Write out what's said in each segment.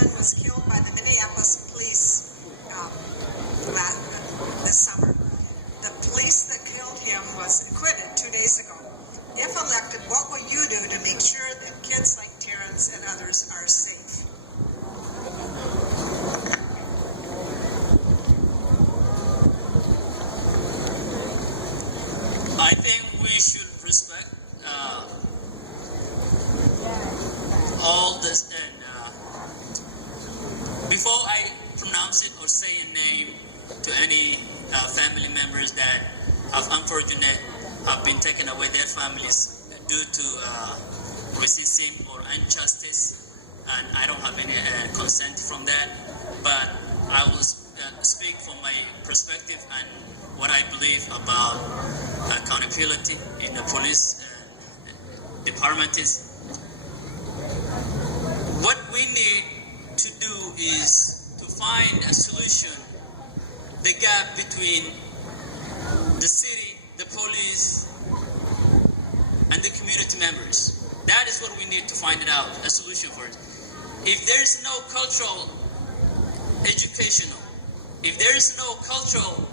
gentleman was killed by the Minneapolis police this summer. The police that killed him was acquitted 2 days ago. If elected, what will you do to make sure that kids like Terrence and others are safe? I think we should respect all this, and before I pronounce it or say a name to any family members that have unfortunate have been taken away their families due to racism or injustice, and I don't have any consent from that, but I will speak from my perspective and what I believe about accountability in the police department is what we need to do is to find a solution, the gap between the city, the police, and the community members. That is what we need to find it out, a solution for it. If there is no cultural educational, if there is no cultural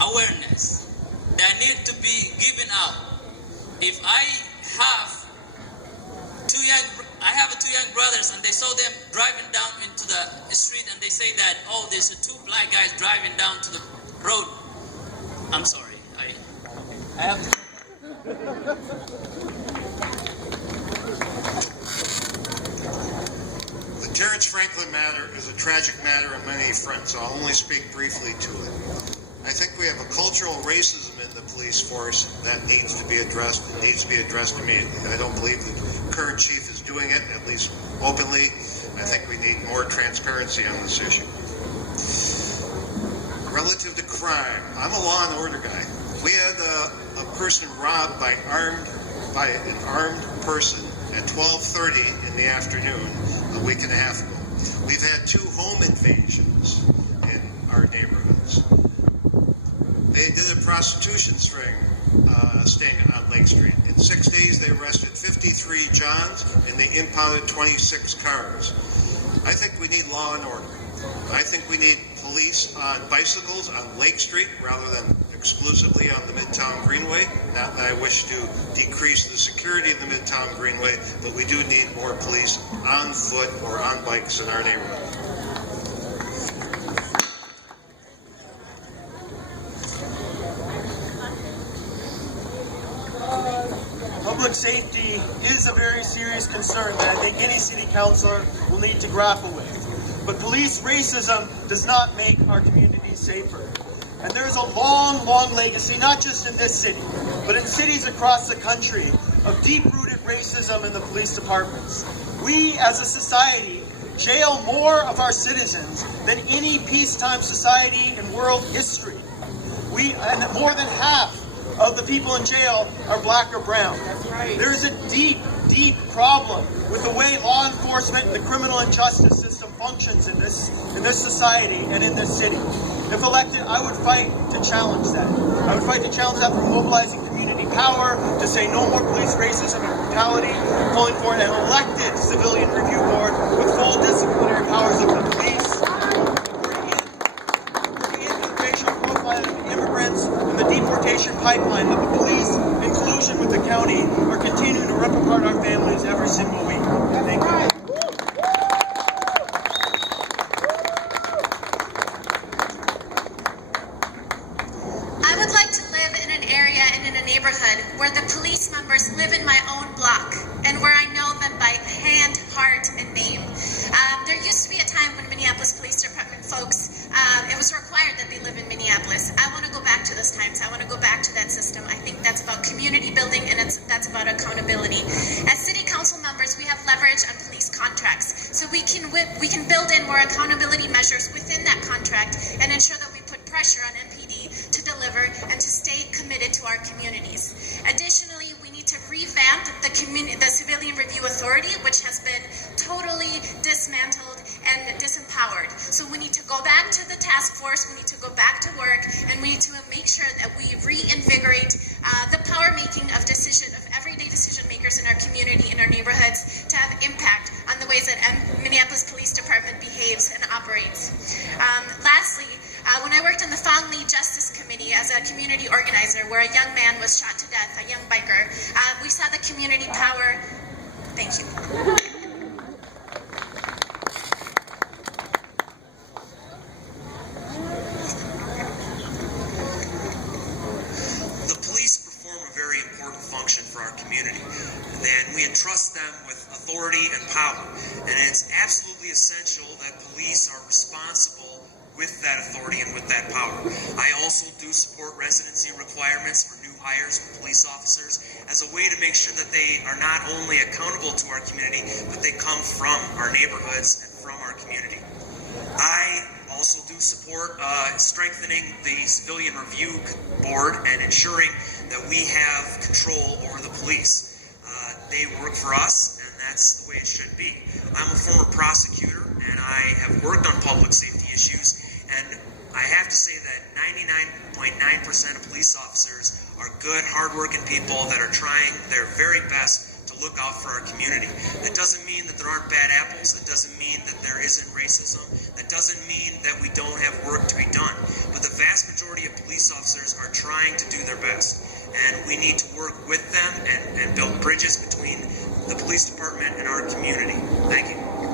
awareness that need to be given out, if I have two young brothers and they saw them driving down into the street and they say that, oh, there's two black guys driving down to the road, I'm sorry, I have to. The Terrence Franklin matter is a tragic matter on many fronts, so I'll only speak briefly to it. I think we have a cultural racism in the police force that needs to be addressed. It needs to be addressed immediately. I don't believe the current chief is doing it, at least openly. I think we need more transparency on this issue. Relative to crime, I'm a law and order guy. We had a person robbed by an armed person at 12:30 in the afternoon a week and a half ago. We've had 2 home invasions in our neighborhoods. They did a prostitution sting on Lake Street. In 6 days, they arrested 53 Johns and they impounded 26 cars. I think we need law and order. I think we need police on bicycles on Lake Street rather than exclusively on the Midtown Greenway. Not that I wish to decrease the security of the Midtown Greenway, but we do need more police on foot or on bikes in our neighborhood. Public safety is a very serious concern that I think any city councilor will need to grapple with. But police racism does not make our communities safer. And there is a long, long legacy, not just in this city, but in cities across the country, of deep-rooted racism in the police departments. We, as a society, jail more of our citizens than any peacetime society in world history. And more than half of the people in jail are black or brown. That's right. There is a deep, deep problem with the way law enforcement and the criminal and justice system functions in this society and in this city. If elected, I would fight to challenge that. I would fight to challenge that from mobilizing community power, to say no more police racism and brutality, calling for an elected civilian review board with full disciplinary powers of the police, bring in the racial profiling of immigrants and the deportation pipeline of the police in collusion with the county are continuing to rip apart our families every single week. Thank you. Where the police members live in my own block and where I know them by hand, heart, and name. There used to be a time when Minneapolis Police Department folks, it was required that they live in Minneapolis. I want to go back to those times. I want to go back to that system. I think that's about community building and that's about accountability. As city council members, we have leverage on police contracts. So we can build in more accountability measures within that contract and ensure that we put pressure on MPD to deliver and to stay committed to our communities. Additionally, we need to revamp the Civilian Review Authority, which has been totally dismantled and disempowered. So we need to go back to the task force, we need to go back to work, and we need to make sure that we reinvigorate the power making of everyday decision makers in our community, in our neighborhoods, to have impact on the ways that Minneapolis Police Department County Justice Committee as a community organizer where a young man was shot to death, a young biker. We saw the community power. Thank you. The police perform a very important function for our community, and we entrust them with authority and power. And it's absolutely essential that police are responsible with that authority and with that power. I also do support residency requirements for new hires for police officers as a way to make sure that they are not only accountable to our community, but they come from our neighborhoods and from our community. I also do support strengthening the Civilian Review Board and ensuring that we have control over the police. They work for us, and that's the way it should be. I'm a former prosecutor, and I have worked on public safety issues, and I have to say that 99.9% of police officers are good, hardworking people that are trying their very best to look out for our community. That doesn't mean that there aren't bad apples. That doesn't mean that there isn't racism. That doesn't mean that we don't have work to be done. But the vast majority of police officers are trying to do their best. And we need to work with them and build bridges between the police department and our community. Thank you.